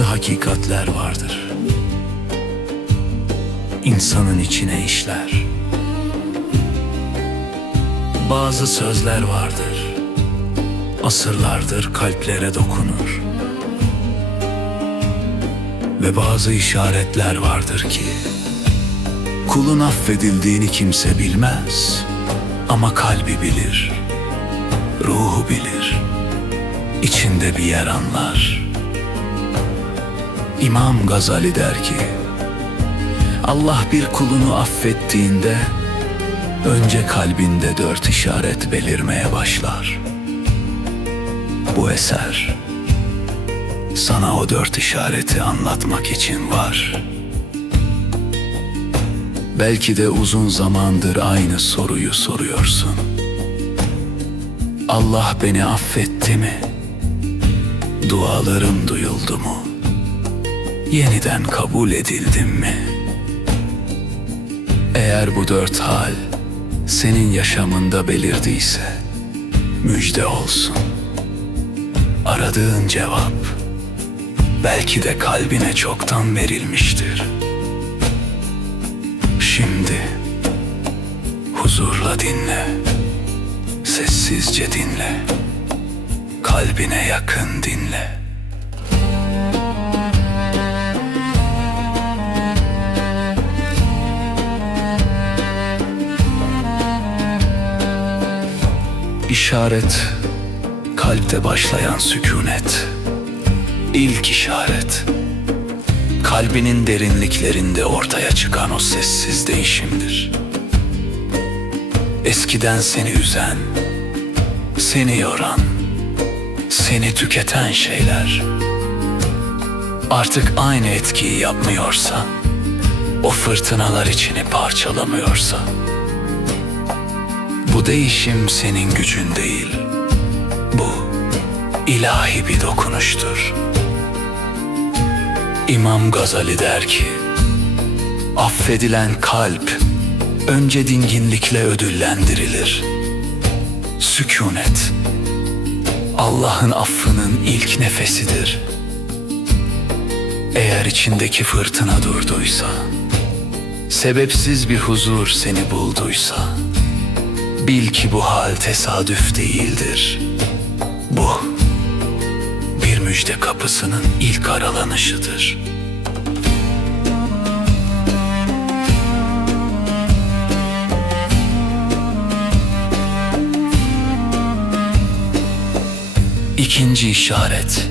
Bazı hakikatler vardır. İnsanın içine işler. Bazı sözler vardır. Asırlardır kalplere dokunur. Ve bazı işaretler vardır ki kulun affedildiğini kimse bilmez ama kalbi bilir. Ruhu bilir. içinde bir yer anlar. İmam Gazali der ki, Allah bir kulunu affettiğinde önce kalbinde dört işaret belirmeye başlar. Bu eser sana o dört işareti anlatmak için var. Belki de uzun zamandır aynı soruyu soruyorsun. Allah beni affetti mi? Dualarım duyuldu mu? Yeniden kabul edildim mi? Eğer bu dört hal senin yaşamında belirdiyse müjde olsun. Aradığın cevap belki de kalbine çoktan verilmiştir. Şimdi huzurla dinle, sessizce dinle, kalbine yakın dinle. İşaret, kalpte başlayan sükunet. İlk işaret, kalbinin derinliklerinde ortaya çıkan o sessiz değişimdir. Eskiden seni üzen, seni yoran, seni tüketen şeyler artık aynı etkiyi yapmıyorsa, o fırtınalar içini parçalamıyorsa, bu değişim senin gücün değil, bu ilahi bir dokunuştur. İmam Gazali der ki, affedilen kalp önce dinginlikle ödüllendirilir. Sükunet, Allah'ın affının ilk nefesidir. Eğer içindeki fırtına durduysa, sebepsiz bir huzur seni bulduysa, bil ki bu hal tesadüf değildir. Bu, bir müjde kapısının ilk aralanışıdır. İkinci işaret,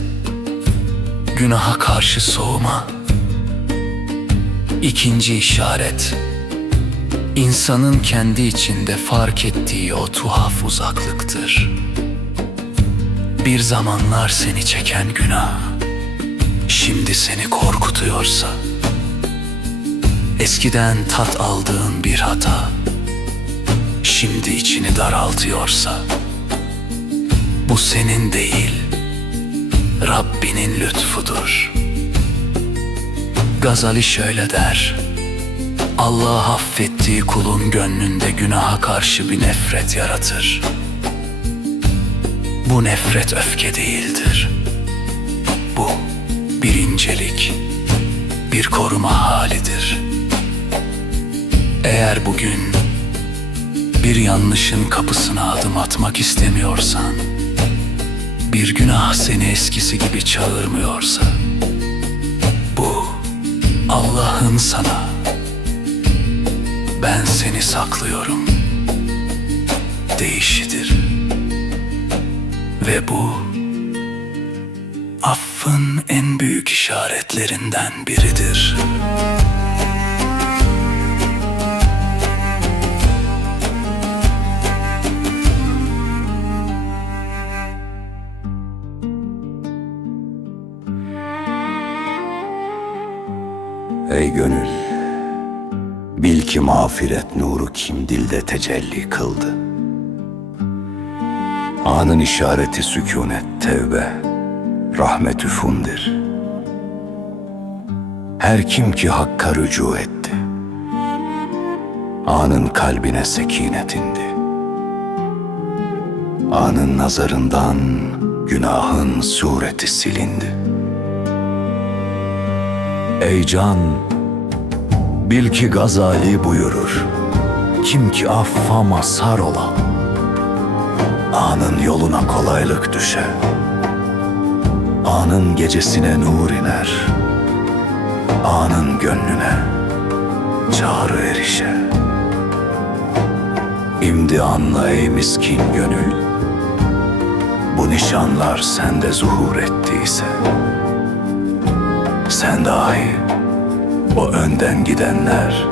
günaha karşı soğuma. İkinci işaret, insanın kendi içinde fark ettiği o tuhaf uzaklıktır. Bir zamanlar seni çeken günah, şimdi seni korkutuyorsa, eskiden tat aldığın bir hata, şimdi içini daraltıyorsa, bu senin değil, Rabbinin lütfudur. Gazali şöyle der, Allah affettiği kulun gönlünde günaha karşı bir nefret yaratır. Bu nefret öfke değildir. Bu bir incelik, bir koruma halidir. Eğer bugün bir yanlışın kapısına adım atmak istemiyorsan, bir günah seni eskisi gibi çağırmıyorsa, bu Allah'ın sana ben seni saklıyorum değişidir. Ve bu affın en büyük işaretlerinden biridir. Ey gönül, bil ki mağfiret nuru kim dilde tecelli kıldı. Anın işareti sükunet, tevbe, rahmet üfundir. Her kim ki hakka rücu etti, anın kalbine sekinet indi. Anın nazarından günahın sureti silindi. Ey can, bil ki Gazali buyurur. Kim ki affa mazhar ola, anın yoluna kolaylık düşe. Anın gecesine nur iner, anın gönlüne çağrı erişe. İmdihanla ey miskin gönül, bu nişanlar sende zuhur ettiyse, sen dahi o önden gidenler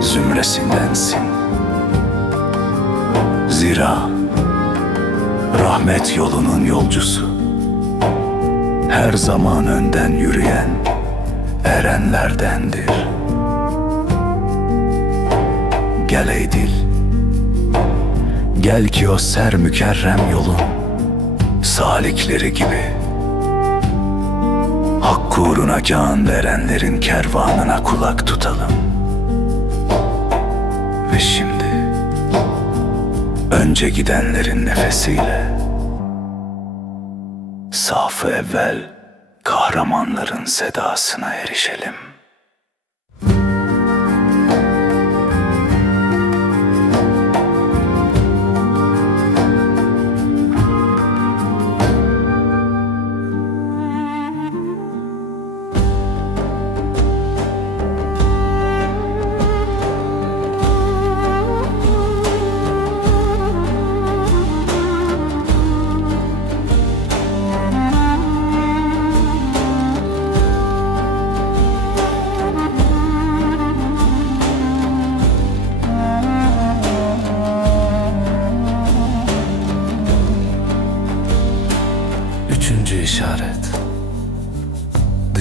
zümresindensin. Zira rahmet yolunun yolcusu her zaman önden yürüyen erenlerdendir. Gel ey dil, gel ki o ser mükerrem yolun salikleri gibi Hakkı uğruna can verenlerin kervanına kulak tutalım. Ve şimdi önce gidenlerin nefesiyle safı evvel kahramanların sedasına erişelim.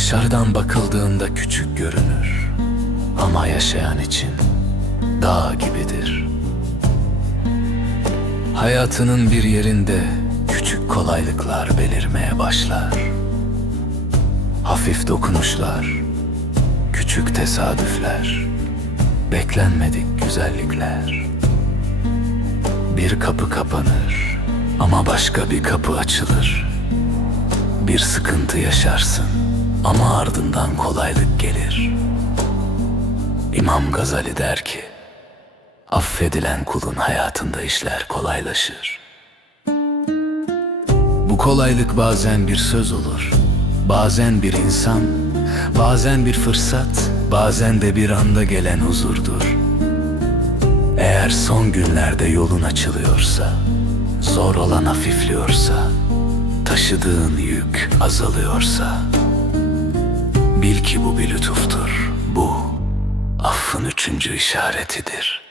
Dışarıdan bakıldığında küçük görünür. Ama yaşayan için dağ gibidir. Hayatının bir yerinde küçük kolaylıklar belirmeye başlar. Hafif dokunuşlar, küçük tesadüfler, beklenmedik güzellikler. Bir kapı kapanır ama başka bir kapı açılır. Bir sıkıntı yaşarsın ama ardından kolaylık gelir. İmam Gazali der ki, affedilen kulun hayatında işler kolaylaşır. Bu kolaylık bazen bir söz olur, bazen bir insan, bazen bir fırsat, bazen de bir anda gelen huzurdur. Eğer son günlerde yolun açılıyorsa, zor olan hafifliyorsa, taşıdığın yük azalıyorsa, bil ki bu bir lütuftur. Bu affın üçüncü işaretidir.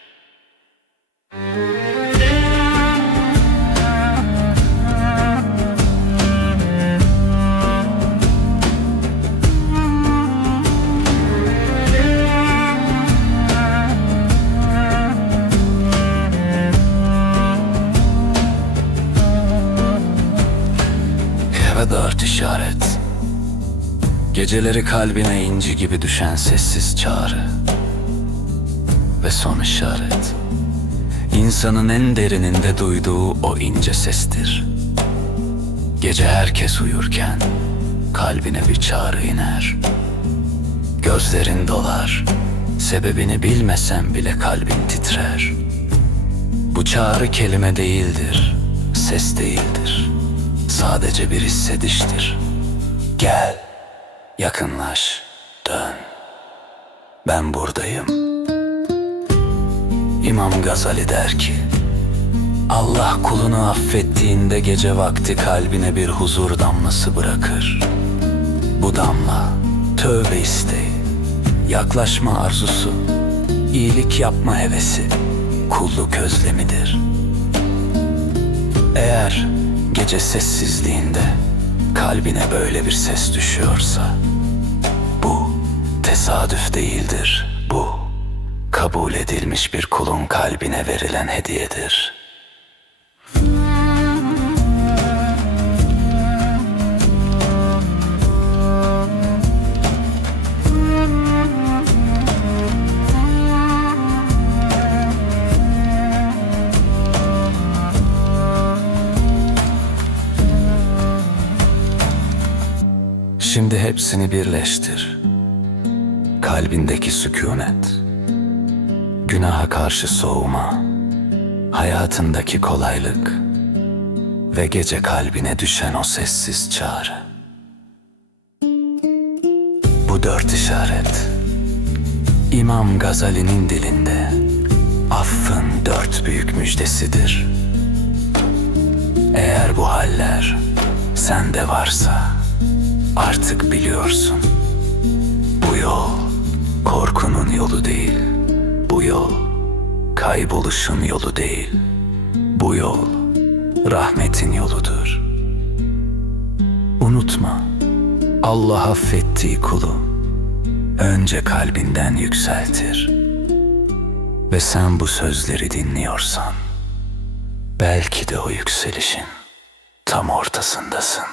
Ve dört işaret. Geceleri kalbine inci gibi düşen sessiz çağrı. Ve son işaret. İnsanın en derininde duyduğu o ince sestir. Gece herkes uyurken kalbine bir çağrı iner. Gözlerin dolar, sebebini bilmesen bile kalbin titrer. Bu çağrı kelime değildir, ses değildir. Sadece bir hissediştir. Gel, yakınlaş, dön. Ben buradayım. İmam Gazali der ki, Allah kulunu affettiğinde gece vakti kalbine bir huzur damlası bırakır. Bu damla tövbe isteği, yaklaşma arzusu, iyilik yapma hevesi, kulluk özlemidir. Eğer gece sessizliğinde kalbine böyle bir ses düşüyorsa bu tesadüf değildir. Bu kabul edilmiş bir kulun kalbine verilen hediyedir. Şimdi hepsini birleştir. Kalbindeki sükunet, günaha karşı soğuma, hayatındaki kolaylık ve gece kalbine düşen o sessiz çağrı. Bu dört işaret İmam Gazali'nin dilinde affın dört büyük müjdesidir. Eğer bu haller sende varsa artık biliyorsun. Bu yol korkunun yolu değil. Bu yol kayboluşun yolu değil. Bu yol rahmetin yoludur. Unutma. Allah affettiği kulu önce kalbinden yükseltir. Ve sen bu sözleri dinliyorsan belki de o yükselişin tam ortasındasın.